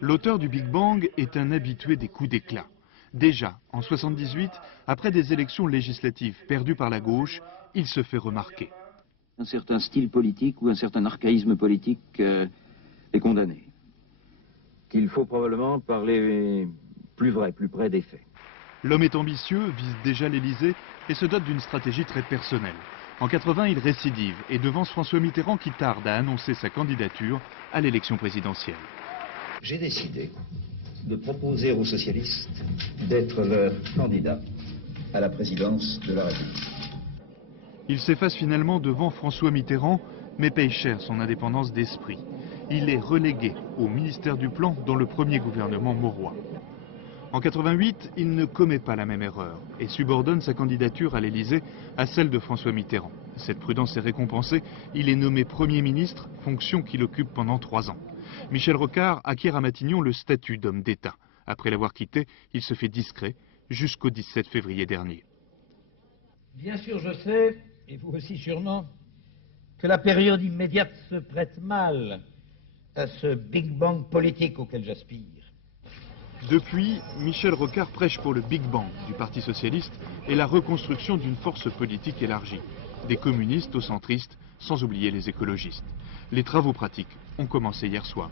L'auteur du Big Bang est un habitué des coups d'éclat. Déjà, en 1978, après des élections législatives perdues par la gauche, il se fait remarquer. Un certain style politique ou un certain archaïsme politique est condamné. Qu'il faut probablement parler plus vrai, plus près des faits. L'homme est ambitieux, vise déjà l'Élysée et se dote d'une stratégie très personnelle. En 80, il récidive et devance François Mitterrand qui tarde à annoncer sa candidature à l'élection présidentielle. J'ai décidé de proposer aux socialistes d'être leur candidat à la présidence de la République. Il s'efface finalement devant François Mitterrand, mais paye cher son indépendance d'esprit. Il est relégué au ministère du Plan dans le premier gouvernement Mauroy. En 88, il ne commet pas la même erreur et subordonne sa candidature à l'Élysée à celle de François Mitterrand. Cette prudence est récompensée, il est nommé Premier ministre, fonction qu'il occupe pendant 3 ans. Michel Rocard acquiert à Matignon le statut d'homme d'État. Après l'avoir quitté, il se fait discret jusqu'au 17 février dernier. Bien sûr, je sais, et vous aussi sûrement, que la période immédiate se prête mal à ce Big Bang politique auquel j'aspire. Depuis, Michel Rocard prêche pour le Big Bang du Parti socialiste et la reconstruction d'une force politique élargie, des communistes aux centristes, sans oublier les écologistes. Les travaux pratiques ont commencé hier soir.